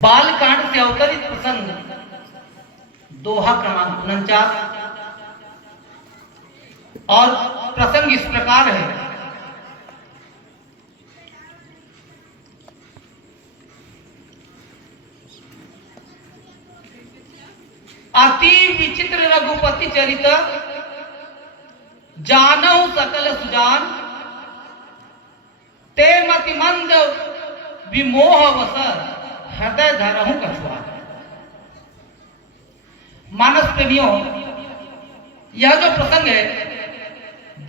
बालकांड से अवतरित प्रसंग दोहा क्रमांक 49 और प्रसंग इस प्रकार है। अति विचित्र रघुपति चरित जानहु सकल सुजान, ते मति मंद विमोह वस हृदय धरहु कछुआ। मानस प्रेमियों, यह जो प्रसंग है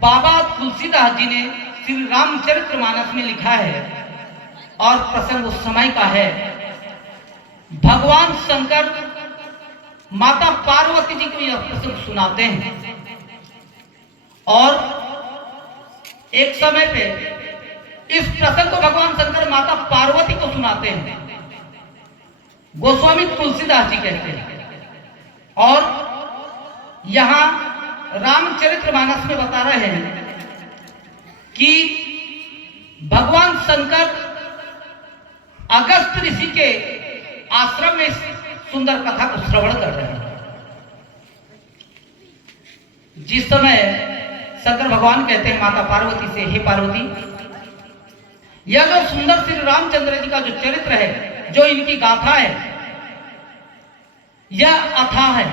बाबा तुलसीदास जी ने श्री रामचरितमानस में लिखा है और प्रसंग उस समय का है। भगवान शंकर माता पार्वती जी को यह प्रसंग सुनाते हैं और एक समय पे इस प्रसंग को भगवान शंकर माता पार्वती को सुनाते हैं। गोस्वामी तुलसीदास जी कहते हैं और यहां रामचरितमानस में बता रहे हैं कि भगवान शंकर अगस्त ऋषि के आश्रम में इस सुंदर कथा को श्रवण कर रहे हैं। जिस समय शंकर भगवान कहते हैं माता पार्वती से, हे पार्वती, यह जो सुंदर श्री रामचंद्र जी का जो चरित्र है, जो इनकी गाथा है, यह अथाह है,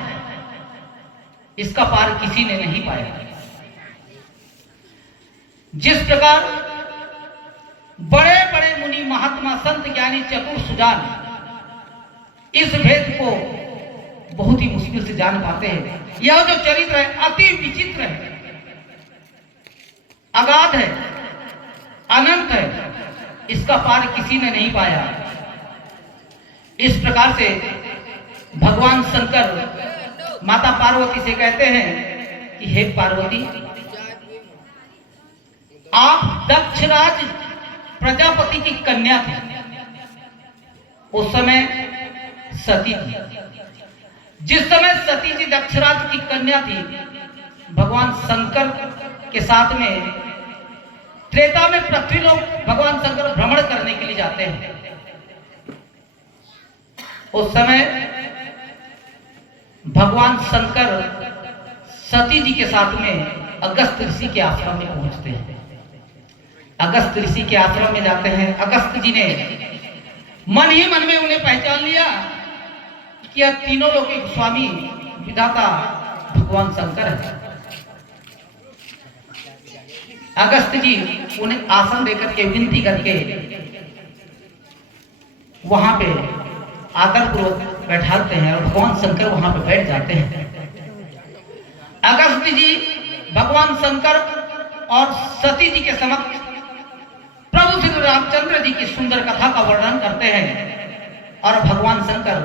इसका पार किसी ने नहीं पाया। जिस प्रकार बड़े बड़े मुनि महात्मा संत ज्ञानी चतुर सुजान इस भेद को बहुत ही मुश्किल से जान पाते हैं, यह जो चरित्र है अति विचित्र है, अगाध है, अनंत है, इसका पार किसी ने नहीं पाया। इस प्रकार से भगवान शंकर माता पार्वती से कहते हैं कि हे पार्वती, आप दक्षराज प्रजापति की कन्या थी, उस समय सती थी। जिस समय सती जी दक्षराज की कन्या थी, भगवान शंकर के साथ में त्रेता में पृथ्वी लोग भगवान शंकर भ्रमण करने के लिए जाते हैं। उस समय भगवान शंकर सती जी के साथ में अगस्त ऋषि के आश्रम में पहुंचते हैं। अगस्त ऋषि के आश्रम में जाते हैं। अगस्त जी ने मन ही मन में उन्हें पहचान लिया कि यह तीनों लोग के स्वामी विधाता भगवान शंकर है। अगस्त जी उन्हें आसन देकर के विनती करके वहां पे आदर पूर्वक बैठाते हैं और भगवान शंकर वहां पे बैठ जाते हैं। अगस्त जी भगवान शंकर और सती जी के समक्ष प्रभु श्री रामचंद्र जी की सुंदर कथा का वर्णन करते हैं और भगवान शंकर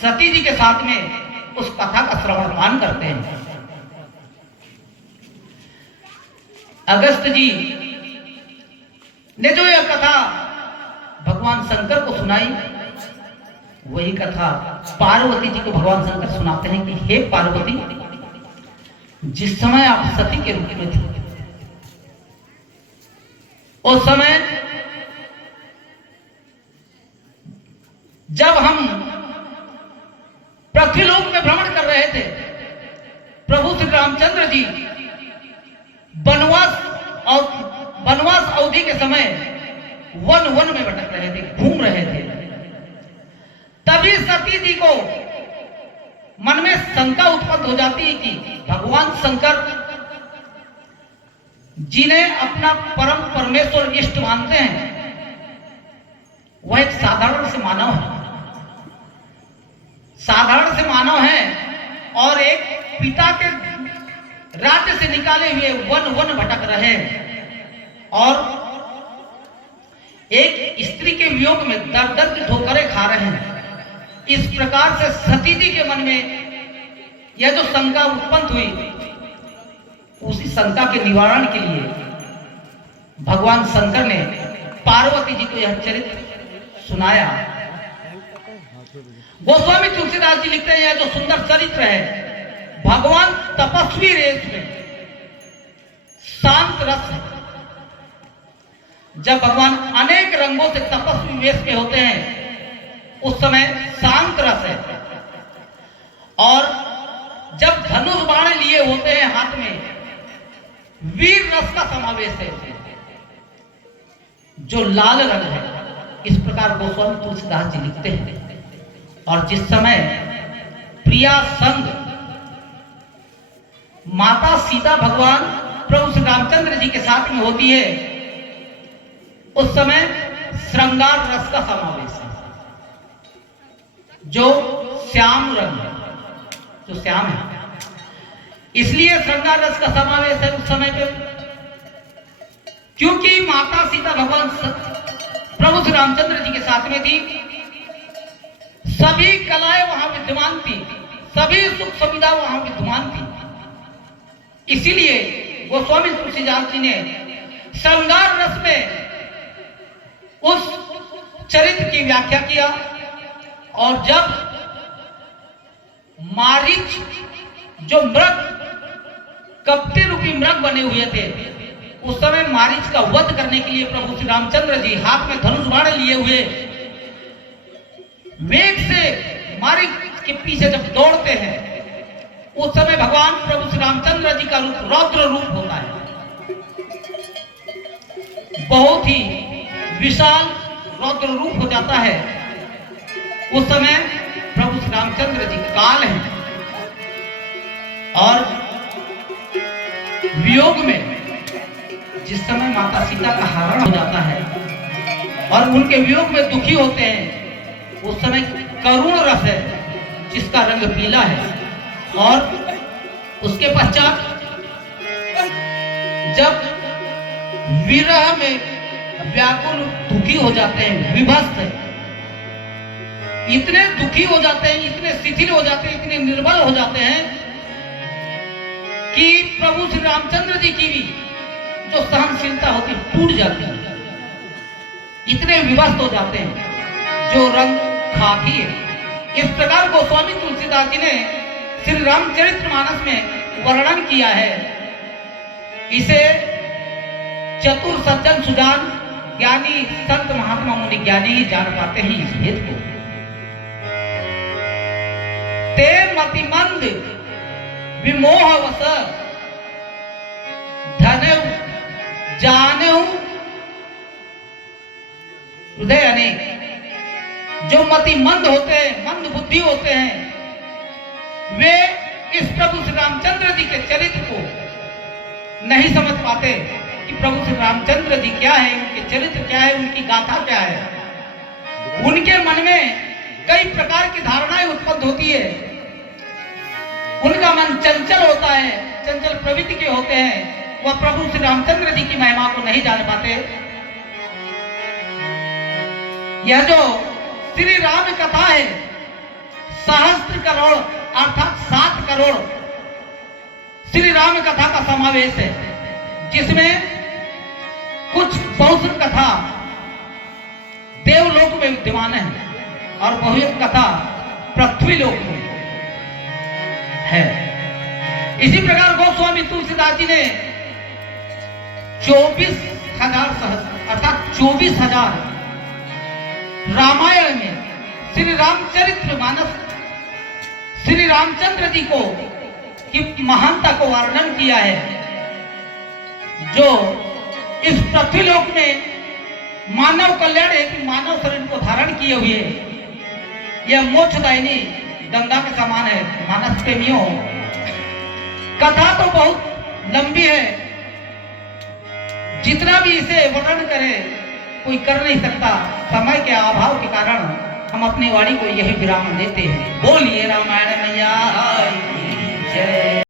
सती जी के साथ में उस कथा का श्रवणपान करते हैं। अगस्त जी ने जो यह कथा भगवान शंकर को सुनाई, वही कथा पार्वती जी को भगवान शंकर सुनाते हैं कि हे पार्वती, जिस समय आप सती के रूप में थी, उस समय जब हम पृथ्वीलोक में भ्रमण कर रहे थे, प्रभु श्री रामचंद्र जी वनवास अवधि के समय वन में भटक रहे थे, घूम रहे थे। तभी सती जी को मन में शंका उत्पन्न हो जाती है कि भगवान शंकर जिन्हें अपना परम परमेश्वर इष्ट मानते हैं, वह एक साधारण से मानव है, साधारण से मानव है और एक पिता के राज्य से निकाले हुए वन भटक रहे और एक स्त्री के वियोग में दर दर की ठोकरें खा रहे हैं। इस प्रकार से सती जी के मन में यह जो शंका उत्पन्न हुई, उसी शंका के निवारण के लिए भगवान शंकर ने पार्वती जी को यह चरित्र सुनाया। गोस्वामी तुलसीदास जी लिखते हैं यह जो सुंदर चरित्र है, भगवान तपस्वी रेस में शांत रस है। जब भगवान अनेक रंगों से तपस्वी वेश में होते हैं उस समय शांत रस है। और जब धनुष बाण लिए होते हैं हाथ में, वीर रस का समावेश है, जो लाल रंग है। इस प्रकार गोस्वामी तुलसीदास जी लिखते हैं। और जिस समय प्रिया संग माता सीता भगवान प्रभु श्री रामचंद्र जी के साथ में होती है, उस समय श्रृंगार रस का समावेश है, जो श्याम रंग है, जो श्याम है। इसलिए श्रृंगार रस का समावेश है उस समय पे, क्योंकि माता सीता भगवान प्रभु श्री रामचंद्र जी के साथ में थी। सभी कलाएं वहां विद्यमान थी, सभी सुख सुविधा वहां विद्यमान थी। इसीलिए गोस्वामी तुलसीदास जी ने श्रृंगार रस में उस चरित्र की व्याख्या किया। और जब मारीच जो मृग, कपटी रूपी मृग बने हुए थे, उस समय मारीच का वध करने के लिए प्रभु श्री रामचंद्र जी हाथ में धनुष बाण लिए हुए वेग से मारीच के पीछे जब दौड़ते हैं, उस समय भगवान प्रभु श्री रामचंद्र जी का रूप रौद्र रूप होता है। बहुत ही विशाल रौद्र रूप हो जाता है। उस समय प्रभु श्री रामचंद्र जी काल हैं और वियोग में जिस समय माता सीता का हरण हो जाता है और उनके वियोग में दुखी होते हैं, उस समय करुण रस है जिसका रंग पीला है। और उसके पश्चात जब विरह में व्याकुल दुखी हो जाते हैं, विभस्त है, इतने दुखी हो जाते हैं, इतने शिथिल हो जाते हैं, इतने निर्बल हो जाते हैं कि प्रभु श्री रामचंद्र जी की भी जो सहनशीलता होती है टूट जाती है। इतने विभस्त हो जाते हैं, जो रंग खाकी है। इस प्रकार गोस्वामी तुलसीदास जी ने श्री रामचरितमानस में वर्णन किया है। इसे चतुर सज्जन सुजान ज्ञानी संत महात्मा मुनि ज्ञानी ही जान पाते हैं इस भेद को। ते मतिमंद विमोहवश धनऊ जानऊ हृदय अनेक। जो मतिमंद होते हैं, मंद बुद्धि होते हैं, वे इस प्रभु श्री रामचंद्र जी के चरित्र को नहीं समझ पाते कि प्रभु श्री रामचंद्र जी क्या है, उनके चरित्र क्या है, उनकी गाथा क्या है। उनके मन में कई प्रकार की धारणाएं उत्पन्न होती है। उनका मन चंचल होता है, चंचल प्रवृत्ति के होते हैं। वह प्रभु श्री रामचंद्र जी की महिमा को नहीं जान पाते। यह जो श्री राम कथा है, सहस्त्र करोड़ अर्थात 7 करोड़ श्री राम कथा का समावेश है, जिसमें कुछ बहुश्रुत कथा देवलोक में विद्यमान है और बहुश्रुत कथा पृथ्वी लोक में है। इसी प्रकार गोस्वामी तुलसीदास जी ने 24,000 सहस्त्र अर्थात 24,000 रामायण में श्री रामचरितमानस श्री रामचंद्र जी को की महानता को वर्णन किया है, जो इस पृथ्वीलोक में मानव कल्याण हेतु मानव शरीर को धारण किए हुए यह मोक्षदायिनी गंगा के समान है। मानस प्रेमियों, कथा तो बहुत लंबी है, जितना भी इसे वर्णन करे कोई कर नहीं सकता। समय के अभाव के कारण हम अपनी वाणी को यही विराम देते हैं। बोलिए रामायण मैया की जय।